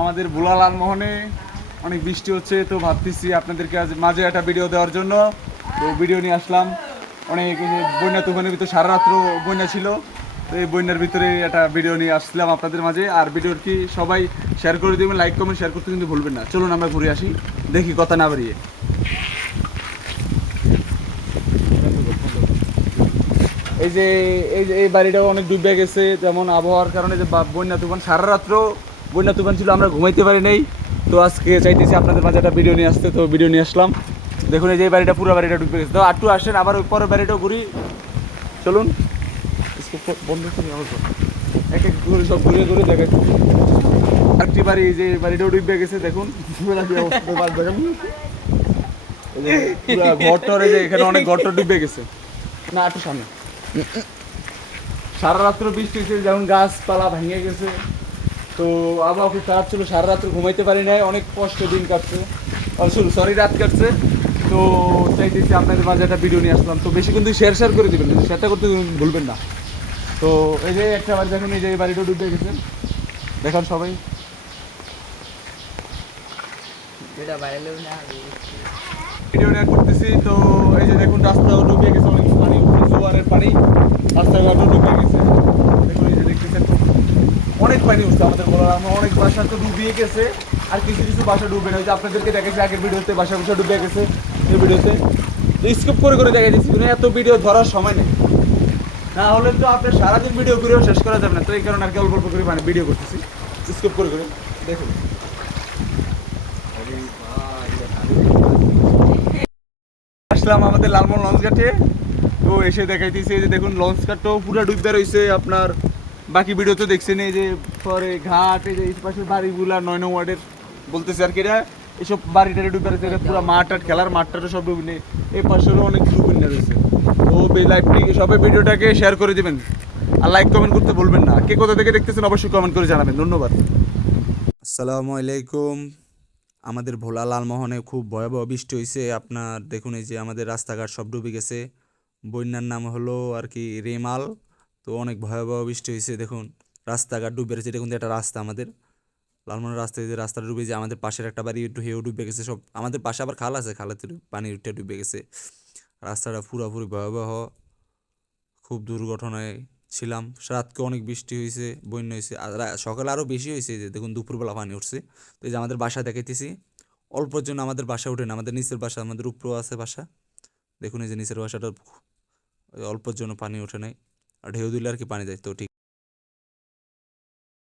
আমাদের ভোলা লালমোহনে অনেক বৃষ্টি হচ্ছে, তো ভাবতেছি আপনাদেরকে আজ মাঝে একটা ভিডিও দেওয়ার জন্য। তো ভিডিও নিয়ে আসলাম। অনেক বন্যা তুফানের ভিতরে সারা রাত্র বন্যা ছিল, তো এই বন্যার ভিতরে একটা ভিডিও নিয়ে আসলাম আপনাদের মাঝে। আর ভিডিওর কি সবাই শেয়ার করে দেবেন লাইক কমেন্ট শেয়ার করতে কিন্তু ভুলবেন না। চলুন আমরা ঘুরে আসি, দেখি কথা না বাড়িয়ে। এই যে এই যে, এই বাড়িটাও অনেক ডুবে গেছে, যেমন আবহাওয়ার কারণে যে বন্যা তুফান সারা রাত্র বন্যা তুফান ছিল আমরা ঘুমাইতে পারি নাই। তো আজকে চাইতেছি আপনাদের মাঝে একটা ভিডিও নিয়ে আসতে তো ভিডিও নিয়ে আসলাম। দেখুন এই যে বাড়িটা পুরো বাড়িটা ডুবে গেছে। তো আটটু আসেন আবার ওই পরের বাড়িটাও ঘুরি। চলুন। বন্ধ এক এক ঘুরে সব ঘুরে ঘুরে দেখেন আরেকটি বাড়ি যে বাড়িটাও ডুবে গেছে দেখুন। ঘরটর এই যে এখানে অনেক ঘরটর ডুবে গেছে। না আটটু সামনে। সারা রাত্র বৃষ্টি হয়েছে যেমন গাছপালা ভেঙে গেছে। তো আবহাওয়া খুব খারাপ ছিল সারা রাত্র ঘুমাইতে পারি নাই অনেক কষ্ট দিন কাটছে। সরি রাত কাটছে। তো চাইতেছি আপনাদের মাঝে একটা ভিডিও নিয়ে আসলাম। তো বেশি কিন্তু শেয়ার শেয়ার করে দেবেন কিন্তু শেয়ারটা করতে ভুলবেন না। তো এই যে একটা বাড়ি দেখুন এই যে বাড়িটা ডুবে গেছেন দেখান সবাই। ভিডিও নিয়ে করতেছি তো এই যে দেখুন রাস্তাও ডুবে গেছে অনেক পানি জোয়ারের পানি। রাস্তাঘাটও ডুবে গেছে দেখুন এই যে দেখতেছেন অনেক পানি উঠছে আমাদের বলার, আমরা অনেক বাসা তো ডুবিয়ে গেছে, আর কিছু কিছু বাসা ডুবে না আপনাদেরকে দেখেছি আগের ভিডিওতে বাসা বাসা ডুবে গেছে, এই ভিডিওতে। স্কিপ করে করে দেখে দিচ্ছি কিন্তু এত ভিডিও ধরার সময় নেই। না হলে তো আপনার সারাদিন ভিডিও করেও শেষ করা যাবে না, তো এই কারণে আর কি অল্প অল্প করে মানে ভিডিও করতেছি। স্কিপ করে করে, দেখুন। আসলাম আমাদের লালমোহন লঞ্চ ঘাটে। তো এসে দেখাইতেছি যে দেখুন, লঞ্চ ঘাটটাও পুরো ডুবতে রয়েছে আপনার। বাকি ভিডিও তো দেখছেন, এই যে পরে ঘাট, এই যে এই পাশের বাড়িগুলা নয় নং ওয়ার্ডের বলতেছে আর কি এটা এসব বাড়িটারে ডুবে রয়েছে পুরো মাঠ টাট খেলার মাঠটারও সব ডুবে নেই। এই পাশেরও অনেক ডুবে নিয়ে রয়েছে। তো এই লাইভটি সবাই ভিডিওটাকে শেয়ার করে দেবেন আর লাইক কমেন্ট করতে বলবেন না। কে কোথা থেকে দেখতেছেন অবশ্যই কমেন্ট করে জানাবেন। ধন্যবাদ। আসসালামু আলাইকুম। আমাদের ভোলা লালমোহনে খুব ভয়াবহ বৃষ্টি হয়েছে আপনার দেখুন এই যে আমাদের রাস্তাঘাট সব ডুবে গেছে। বন্যার নাম হলো আর কি রেমাল। তো অনেক ভয়াবহ বৃষ্টি হয়েছে, দেখুন, রাস্তাঘাট ডুবে গেছে দেখুন একটা রাস্তা আমাদের। লালমোহনের রাস্তায় যে রাস্তাটা ডুবে যে আমাদের পাশের একটা বাড়ি একটু হেউ ডুবে গেছে, সব আমাদের পাশে আবার খাল আছে খালাতে পানি উঠে ডুবে গেছে। রাস্তাটা পুরোপুরি ভয়াবহ, খুব দুর্ঘটনায় ছিলাম। রাতকে অনেক বৃষ্টি হয়েছে, বন্যা হয়েছে, আর সকালে আরও বেশি হয়েছে, যে দেখুন দুপুরবেলা পানি উঠছে। তো এই যে আমাদের বাসা দেখাইতেছি অল্পর জন্য আমাদের বাসা উঠে না, আমাদের নিচের বাসা, আমাদের উপরেও আছে বাসা। দেখুন এই যে নিচের বাসাটা অল্পর জন্য পানি ওঠে নাই। আর ঢেউ দিলে আর কি পানি যায় তো ঠিক